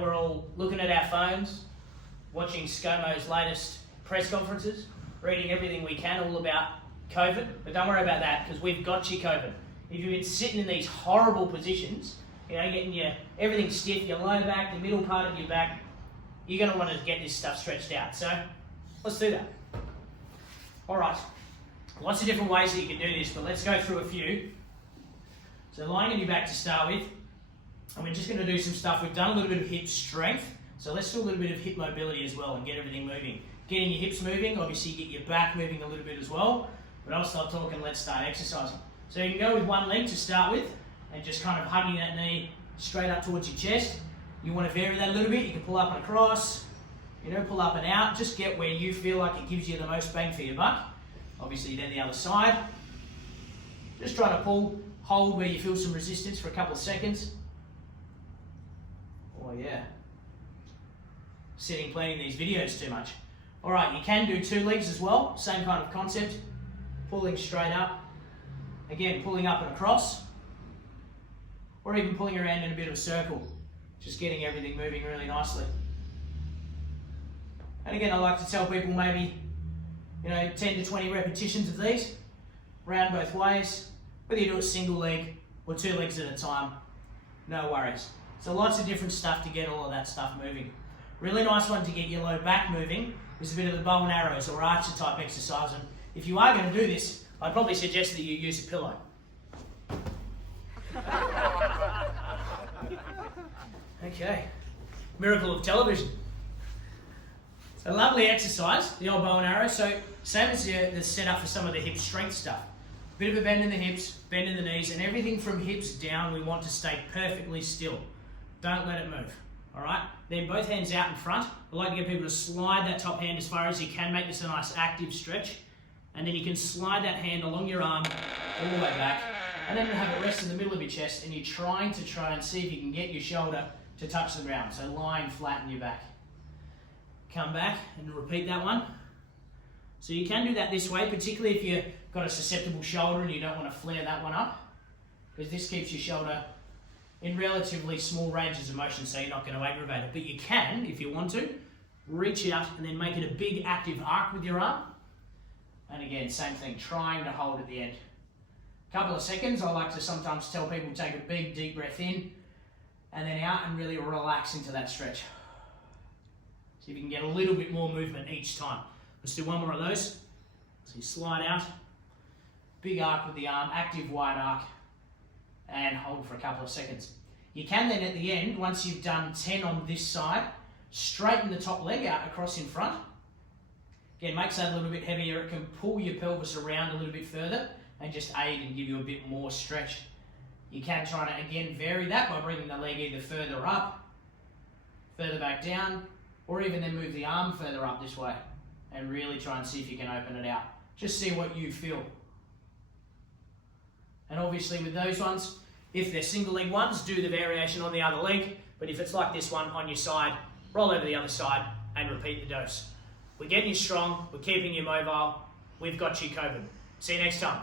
know, we're all looking at our phones, watching ScoMo's latest press conferences, reading everything we can all about COVID, but don't worry about that because we've got you covered. If you've been sitting in these horrible positions, you know, getting everything stiff, your lower back, the middle part of your back, you're going to want to get this stuff stretched out. So let's do that. All right, lots of different ways that you can do this, but let's go through a few. So lying on your back to start with, and we're just going to do some stuff. We've done a little bit of hip strength, so let's do a little bit of hip mobility as well and get everything moving. Getting your hips moving, obviously get your back moving a little bit as well, but I'll stop talking, let's start exercising. So you can go with one leg to start with, and just kind of hugging that knee straight up towards your chest. You want to vary that a little bit, you can pull up and across, you know, pull up and out, just get where you feel like it gives you the most bang for your buck. Obviously then the other side. Just try to pull, hold where you feel some resistance for a couple of seconds. Oh yeah. Sitting playing these videos too much. Alright, you can do two legs as well, same kind of concept. Pulling straight up. Again, pulling up and across. Or even pulling around in a bit of a circle. Just getting everything moving really nicely. And again, I like to tell people maybe, you know, 10 to 20 repetitions of these. Round both ways. Whether you do a single leg or two legs at a time, no worries. So lots of different stuff to get all of that stuff moving. Really nice one to get your low back moving is a bit of the bow and arrows or archer type exercise. And if you are going to do this, I'd probably suggest that you use a pillow. Okay, miracle of television. A lovely exercise, the old bow and arrow. So same as the setup for some of the hip strength stuff. Bit of a bend in the hips, bend in the knees, and everything from hips down we want to stay perfectly still. Don't let it move, all right? Then both hands out in front. I like to get people to slide that top hand as far as you can, make this a nice active stretch. And then you can slide that hand along your arm all the way back, and then have it rest in the middle of your chest, and you're trying and see if you can get your shoulder to touch the ground. So lying flat in your back. Come back and repeat that one. So you can do that this way, particularly if you've got a susceptible shoulder and you don't want to flare that one up, because this keeps your shoulder in relatively small ranges of motion, so you're not going to aggravate it. But you can, if you want to, reach out and then make it a big active arc with your arm. And again, same thing, trying to hold at the end. Couple of seconds, I like to sometimes tell people take a big deep breath in and then out and really relax into that stretch. See if you can get a little bit more movement each time. Let's do one more of those. So you slide out, big arc with the arm, active wide arc, and hold for a couple of seconds. You can then at the end, once you've done 10 on this side, straighten the top leg out across in front. Again, makes that a little bit heavier. It can pull your pelvis around a little bit further and just aid and give you a bit more stretch. You can try to, again, vary that by bringing the leg either further up, further back down, or even then move the arm further up this way and really try and see if you can open it out. Just see what you feel. And obviously with those ones, if they're single leg ones, do the variation on the other leg. But if it's like this one on your side, roll over the other side and repeat the dose. We're getting you strong, we're keeping you mobile, we've got you covered. See you next time.